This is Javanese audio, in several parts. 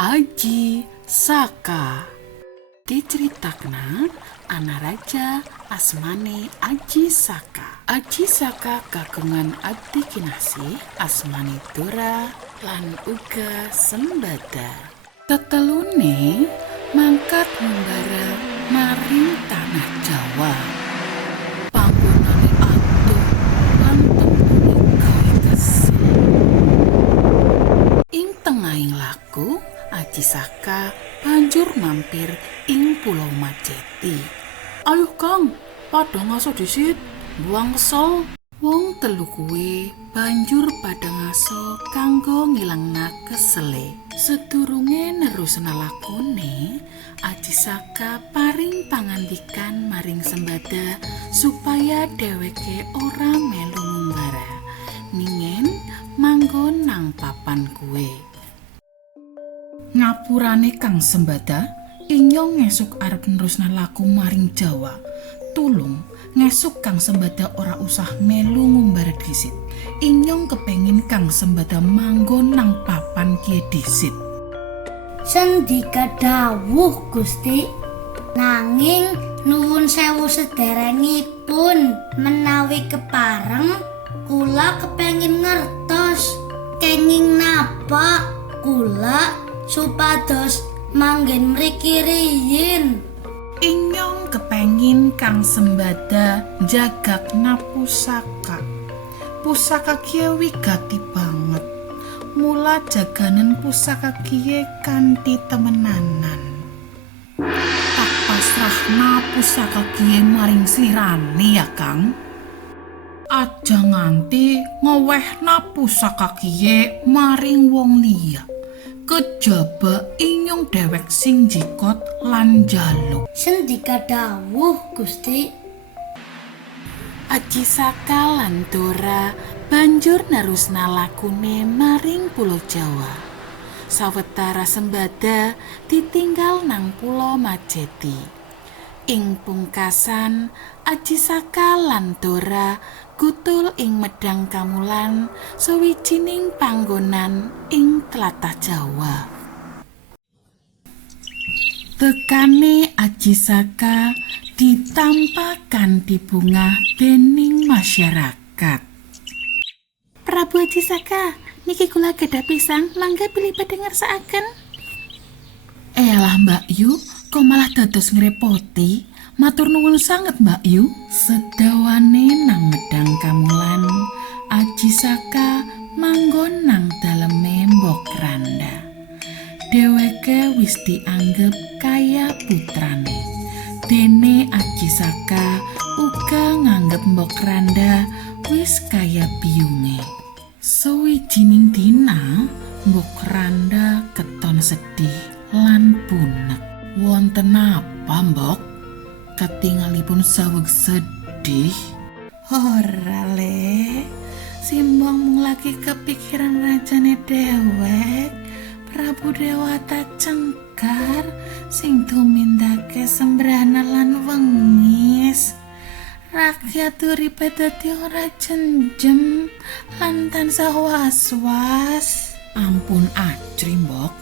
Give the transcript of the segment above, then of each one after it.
Aji Saka. Diceritakan anak raja asmane Aji Saka. Aji Saka kagungan abdi kinasih asmane Dora lan uga Sembada. Tetelune mangkat ngumbara maring tanah Jawa. Panggonane atuh lan tempune gawe kesel. Ing tengahing laku Aji Saka banjur mampir ing Pulau Majeti. "Ayo Kang, padha ngaso dhisit, buang kesel." Wong telu kuwi banjur padha ngaso kanggo ngilangna kesele. Sedurunge nerusna lakune, Aji Saka paring pangandikan maring Sembada supaya dheweke ora melu ngumbara, ningin manggon nang papan kuwe. Ngapurane Kang Sembada, inyong ngesuk arep nerusna laku maring Jawa. Tulung ngesuk Kang Sembada ora usah melu ngumbara dhisit. Inyong kepengin Kang Sembada manggon nang papan kiye dhisit. Sendika dawuh Gusti, nanging nuwun sewu sederengipun menawi kepareng kula kepengin ngertos kenging napa kula supados manggen mriki riyin. Inyong kepengin Kang Sembada jagakna pusaka. Pusaka kiye wigati banget. Mula jaganen pusaka kiye kanthi temenanan. Tak pasrahna pusaka kiye maring slirane ya Kang. Aja nganti ngowehna pusaka kiye maring wong liya. Kejaba inyong dhewek sing jikot lan njaluk. Sendika dawuh Gusti. Aji Saka lan Dora banjur nerusna lakune maring Pulau Jawa. Sawetara Sembada ditinggal nang Pulau Majeti. Ing pungkasan Aji Saka lan Dora gutul ing Medang Kamulan, sawijining panggonan ing tlatah Jawa. Tekane Aji Saka ditampakan di bunga dening masyarakat. "Prabu Aji Saka, niki kula gadah pisang, mangga pilih badhe ngersakaken." "Elah Mbak Yu, kok malah dados ngrepoti? Matur nuwun sanget Mbak Yu." Sedawane nang Medang Kamulan, Aji Saka manggon nang daleme Mbok Randa. Dheweke wis dianggep kaya putrane. Dene Aji Saka uga nganggep Mbok Randa wis kaya biyunge. Sawijining dina Mbok Randa keton sedih lan bunek. "Wonten apa, Mbok? Ketingalipun saweg sedih?" "Ora le, simbang mung lagi kepikiran rajane dhewek, Prabu Dewata Cengkar sing tumindake sembrana lan wengis. Rakyat uripe dadi ora jenjem lan tansah was-was." "Ampun ajri Mbok,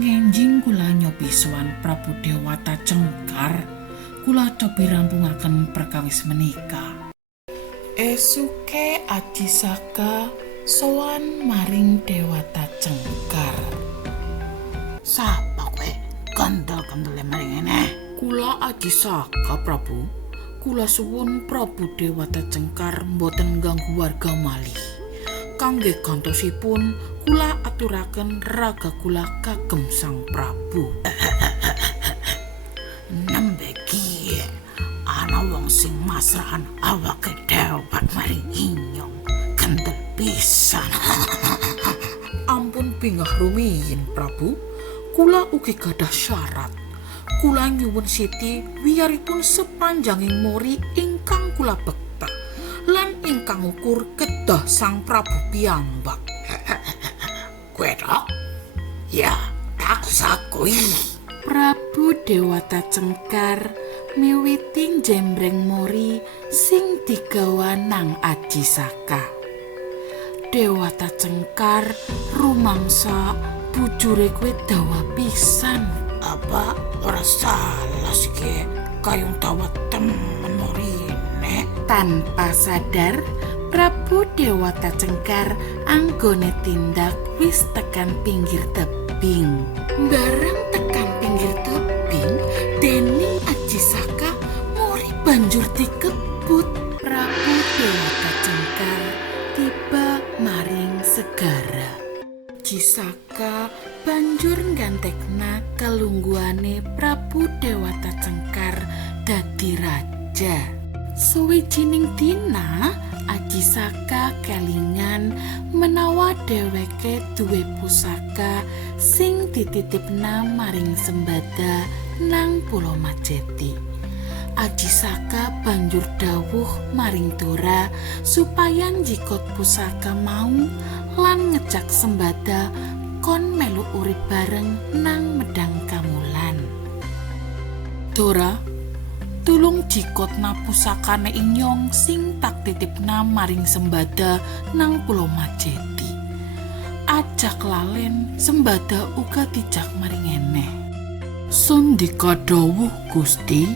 ngenjing kula nyobi sowan Prabu Dewata Cengkar. Kula cobi rampungaken perkawis menika." Esuke Aji Saka sowan maring Dewata Cengkar. "Sapa kowe? Kandel-kandele maring ngene?" "Kula Aji Saka, Prabu. Kula suwun Prabu Dewata Cengkar mboten ganggu warga malih. Kangge gantosipun kula aturaken raga kula kagem Sang Prabu." "Nembe kiye ana wong sing masrahan awake dewat maring inyong, kendel pisan." "Ampun bingah rumiyin Prabu, kula ugi gadah syarat. Kula nyuwun siti wiyaripun sepanjanging mori ingkang kula bekta lan ingkang ukur kedah Sang Prabu piyambak." "Kowe tok? Ya, tak sakui." Prabu Dewata Cengkar miwiti njembreng mori sing digawa nang Aji Saka. Dewata Cengkar rumangsa bujure kowe dawa pisan. Apa ora salah sih kayung dawa temen morine. Tanpa sadar, Prabu Dewata Cengkar anggone tindak wis tekan pinggir tebing. Bareng tekan pinggir tebing, dening Aji Saka mori banjur dikebut. Prabu Dewata Cengkar tiba maring segara. Aji Saka banjur nggantekna kelungguane Prabu Dewata Cengkar dadi raja. Suwijining dina Aji Saka kelingan menawa dheweke duwe pusaka sing dititipna maring Sembada nang Pulo Majeti. Aji Saka banjur dawuh maring Dora supaya njikot pusaka mau lan ngejak Sembada kon melu urip bareng nang Medang Kamulan. Dora, tulung jikotna pusakane Inyong sing tak titipna maring Sembada nang Pulo Majeti. Ajak lalen Sembada uga dijak maring eneh. Sandika dawuh Gusti.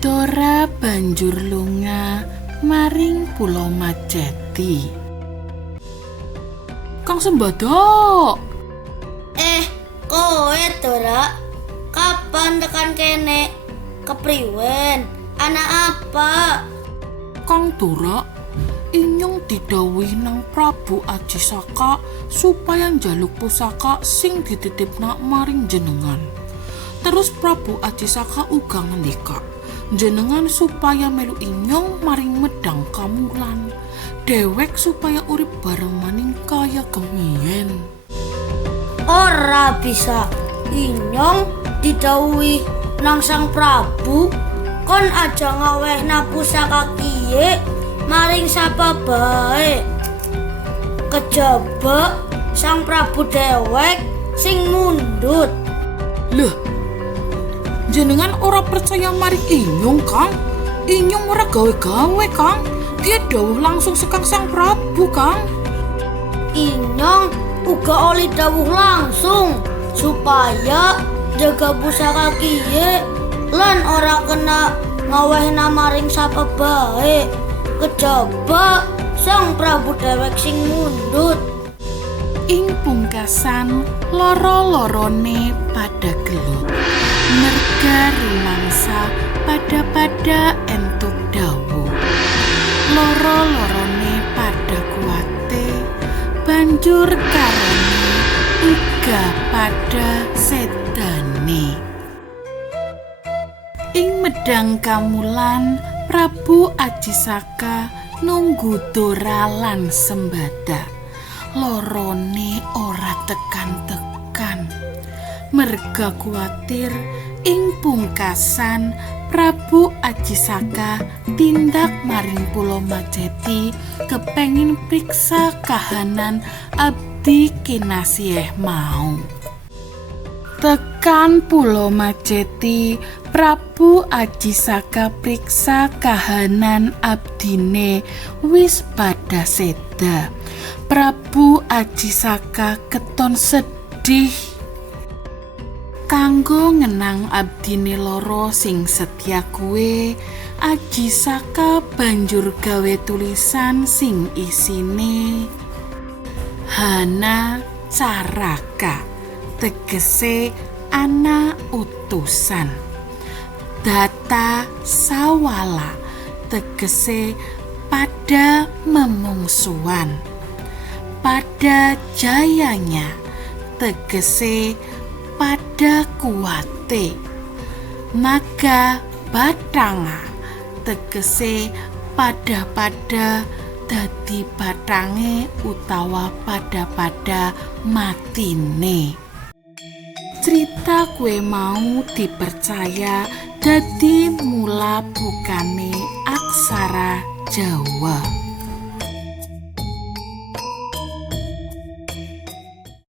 Dora banjur lunga maring Pulo Majeti. Kang Sembada. Kowe Dora, kapan tekan kene? Kepriwen? Anak apa? Kang Dora, Inyong didhawuhi nang Prabu Aji Saka supaya njaluk pusaka sing dititipna maring jenengan. Terus Prabu Aji Saka uga ngendika, jenengan supaya melu Inyong maring Medang Kamulan. Dewek supaya urip bareng maning kaya kemien. Ora bisa. Inyong didhawuhi nang Sang Prabu kon aja ngawehna pusaka kiye maring sapa bae. Kejaba Sang Prabu dewek sing mundhut. Lho, jenengan ora percaya maring Inyong, Kang? Inyong ora gawe-gawe, Kang. Dia dawuh langsung sekang Sang Prabu, Kang. Inyong uga oli dawuh langsung supaya jaga pusaka kiye lan ora kena ngawehna maring sapa bae. Kejaba Sang Prabu dewek sing mundhut. Ing pungkasan loro-lorone pada gelut. Merga rumangsa pada entuk dawuh. Loro-lorone pada kuwate banjur karone uga pada sedane. Ing Medang Kamulan Prabu Aji Saka nunggu Dora lan Sembada. Lorone ora tekan-tekan. Merga kuwatir ing pungkasan Prabu Aji Saka tindak maring Pulo Majeti kepengin priksa kahanan abdi kinasih mau. Tekan Pulo Majeti, Prabu Aji Saka priksa kahanan abdine wis pada seda. Prabu Aji Saka keton sedih. Kanggo ngenang abdine loro sing setya kuwe, Aji Saka banjur gawe tulisan sing isine Hana Caraka, tegese ana utusan. Data Sawala, tegese pada memungsuan. Pada jayanya, tegese pada kuwate. Naga Batanga, tegese pada dadi batange utawa pada matine. Cerita kue mau dipercaya dadi mula bukane aksara Jawa.